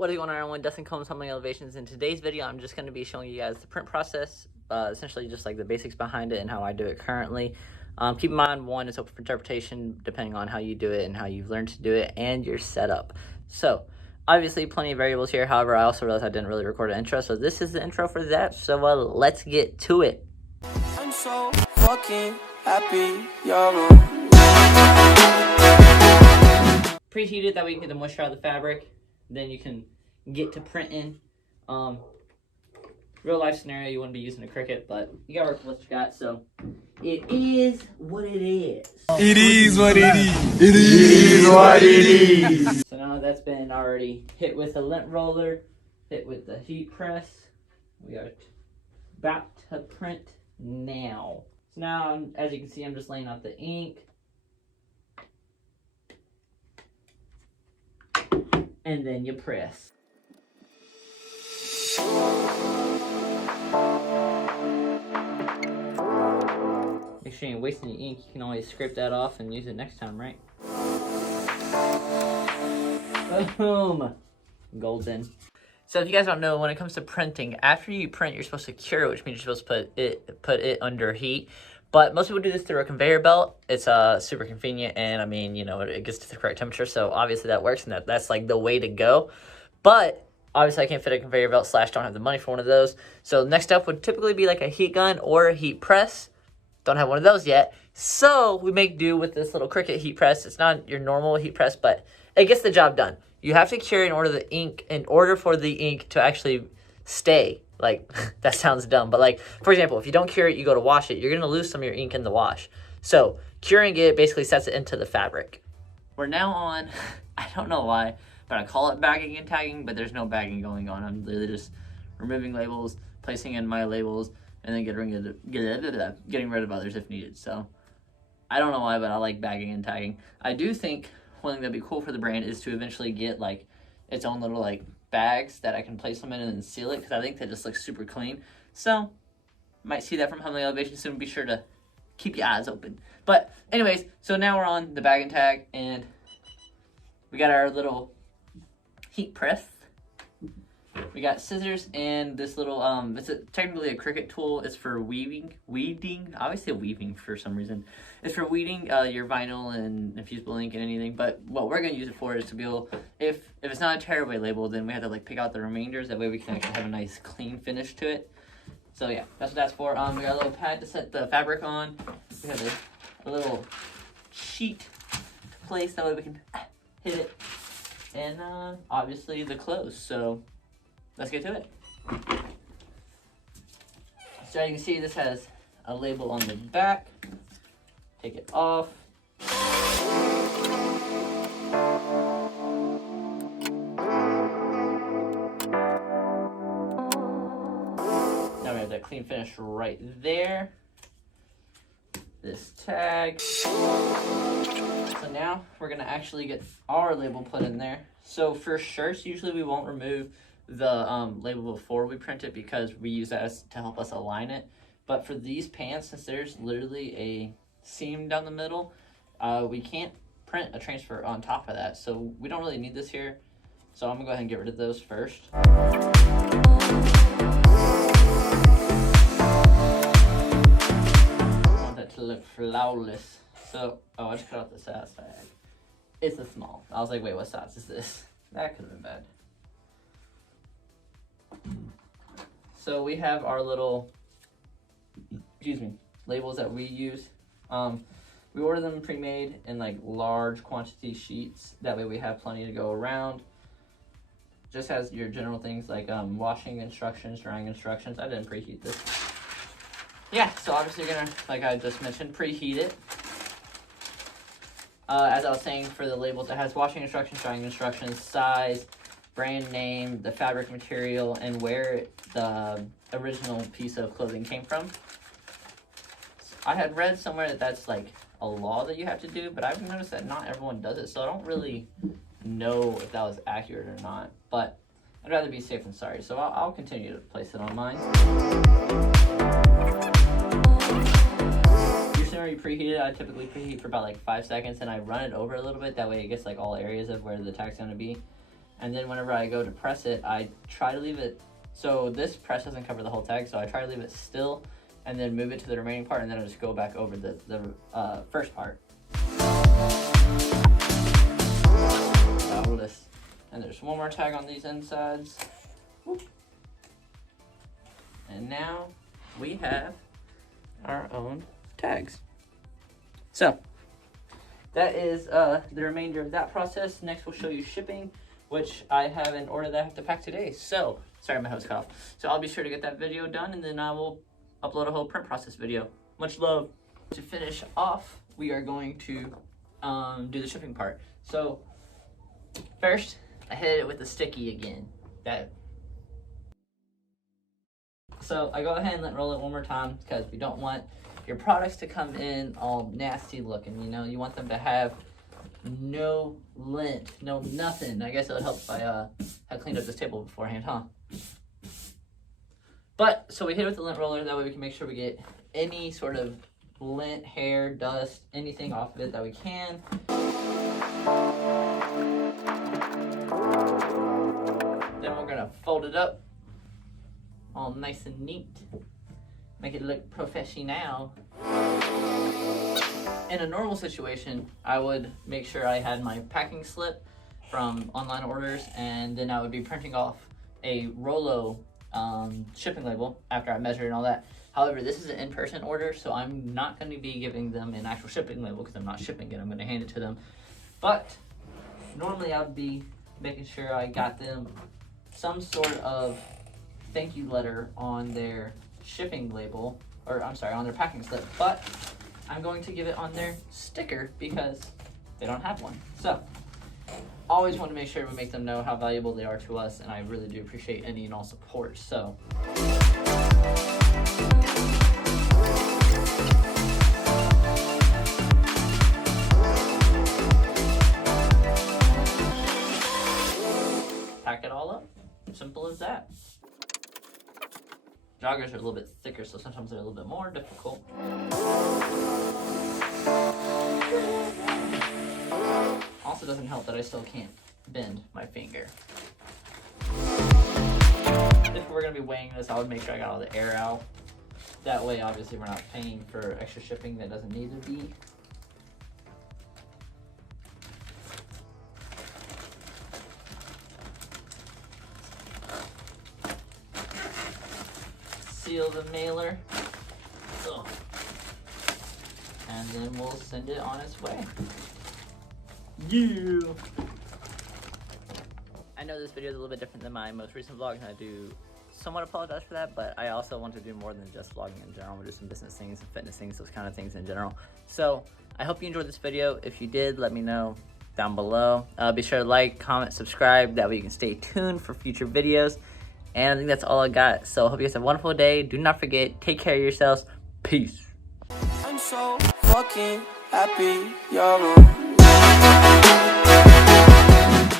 What is going on, everyone? Dustin Combs, Humbling Elevations. In today's video, I'm just going to be showing you guys the print process, essentially just like the basics behind it and how I do it currently. Keep in mind, one, it's open for interpretation depending on how you do it and how you've learned to do it and your setup. So, obviously, plenty of variables here. However, I also realized I didn't really record an intro, so this is the intro for that. So, let's get to it. I'm so fucking happy you're Preheat it, that way you can get the moisture out of the fabric. Then you can get to printing. Real life scenario, you wouldn't be using a Cricut, but you gotta work with what you got. So it is what it is. It is what it is. It is what it is. So now that's been already hit with a lint roller, hit with the heat press. We are about to print now. So now, as you can see, I'm just laying out the ink. And then you press. Make sure you ain't wasting your ink. You can always scrape that off and use it next time, right? Boom! Golden. So if you guys don't know, when it comes to printing, after you print, you're supposed to cure it, which means you're supposed to put it under heat. But most people do this through a conveyor belt. It's super convenient, and I mean, you know, it gets to the correct temperature, so obviously that works, and that's like the way to go. But obviously I can't fit a conveyor belt / don't have the money for one of those. So next up would typically be like a heat gun or a heat press. Don't have one of those yet. So we make do with this little Cricut heat press. It's not your normal heat press, but it gets the job done. You have to cure in order for the ink to actually stay. Like, that sounds dumb, but like, for example, if you don't cure it, you go to wash it, you're going to lose some of your ink in the wash. So curing it basically sets it into the fabric. We're now on, I don't know why, but I call it bagging and tagging, but there's no bagging going on. I'm literally just removing labels, placing in my labels, and then getting rid of others if needed. So I don't know why, but I like bagging and tagging. I do think one thing that'd be cool for the brand is to eventually get like its own little like bags that I can place them in and then seal it, because I think that just looks super clean. So might see that from Humbling Elevation soon. Be sure to keep your eyes open. But anyways, so now we're on the bag and tag, and we got our little heat press. We got scissors and this little it's technically a Cricut tool. It's for weeding. I always say weaving for some reason. It's for weeding your vinyl and infusible ink and anything. But what we're gonna use it for is to be able, if it's not a tearaway label, then we have to like pick out the remainders. That way we can actually have a nice clean finish to it. So yeah, that's what that's for. We got a little pad to set the fabric on. We have a little sheet to place, that way we can hit it. And obviously the close. So let's get to it. So you can see this has a label on the back. Take it off. Now we have that clean finish right there. This tag. So now we're gonna actually get our label put in there. So for shirts, usually we won't remove the label before we print it, because we use that to help us align it. But for these pants, since there's literally a seam down the middle, we can't print a transfer on top of that, so we don't really need this here. So I'm gonna go ahead and get rid of those first. I want that to look flawless. So I just cut out the size tag. It's a small. I was like, wait, what size is this? That could have been bad. So we have our little, labels that we use. We order them pre-made in like large quantity sheets. That way we have plenty to go around. Just has your general things like washing instructions, drying instructions. I didn't preheat this. Yeah, so obviously you're gonna, like I just mentioned, preheat it. As I was saying, for the labels, it has washing instructions, drying instructions, size, brand name, the fabric material, and where the original piece of clothing came from. I had read somewhere that that's like a law that you have to do, but I've noticed that not everyone does it, so I don't really know if that was accurate or not. But I'd rather be safe than sorry, so I'll continue to place it on mine. Usually preheat it, I typically preheat for about like 5 seconds, and I run it over a little bit. That way it gets like all areas of where the tag's going to be. And then whenever I go to press it, I try to leave it, so this press doesn't cover the whole tag, so I try to leave it still and then move it to the remaining part, and then I just go back over the first part. And there's one more tag on these insides. Whoop. And now we have our own tags. So that is the remainder of that process. Next we'll show you shipping, which I have an order that I have to pack today. So, sorry, my hose cut off. So I'll be sure to get that video done, and then I will upload a whole print process video. Much love. To finish off, we are going to do the shipping part. So first, I hit it with the sticky again. So I go ahead and let roll it one more time, because we don't want your products to come in all nasty looking. You know, you want them to have no lint, no nothing. I guess it would help if I had cleaned up this table beforehand, huh? But so we hit it with the lint roller, that way we can make sure we get any sort of lint, hair, dust, anything off of it that we can. Then we're gonna fold it up all nice and neat, make it look professional. In a normal situation, I would make sure I had my packing slip from online orders, and then I would be printing off a Rolo shipping label after I measure and all that. However, this is an in-person order, so I'm not going to be giving them an actual shipping label because I'm not shipping it. I'm going to hand it to them. But normally I would be making sure I got them some sort of thank you letter on their shipping label, or I'm sorry, on their packing slip. But I'm going to give it on their sticker because they don't have one. So always want to make sure we make them know how valuable they are to us, and I really do appreciate any and all support. So pack it all up. Simple as that. Joggers are a little bit thicker, so sometimes they're a little bit more difficult. Also doesn't help that I still can't bend my finger. If we're going to be weighing this, I would make sure I got all the air out. That way, obviously, we're not paying for extra shipping that doesn't need to be. Seal the mailer. Ugh. And then we'll send it on its way. Yeah. I know this video is a little bit different than my most recent vlog, and I do somewhat apologize for that, but I also want to do more than just vlogging in general. We'll do some business things, some fitness things, those kind of things in general. So I hope you enjoyed this video. If you did, let me know down below. Be sure to like, comment, subscribe. That way you can stay tuned for future videos. And I think that's all I got. So I hope you guys have a wonderful day. Do not forget, take care of yourselves. Peace. I'm so fucking happy you're on.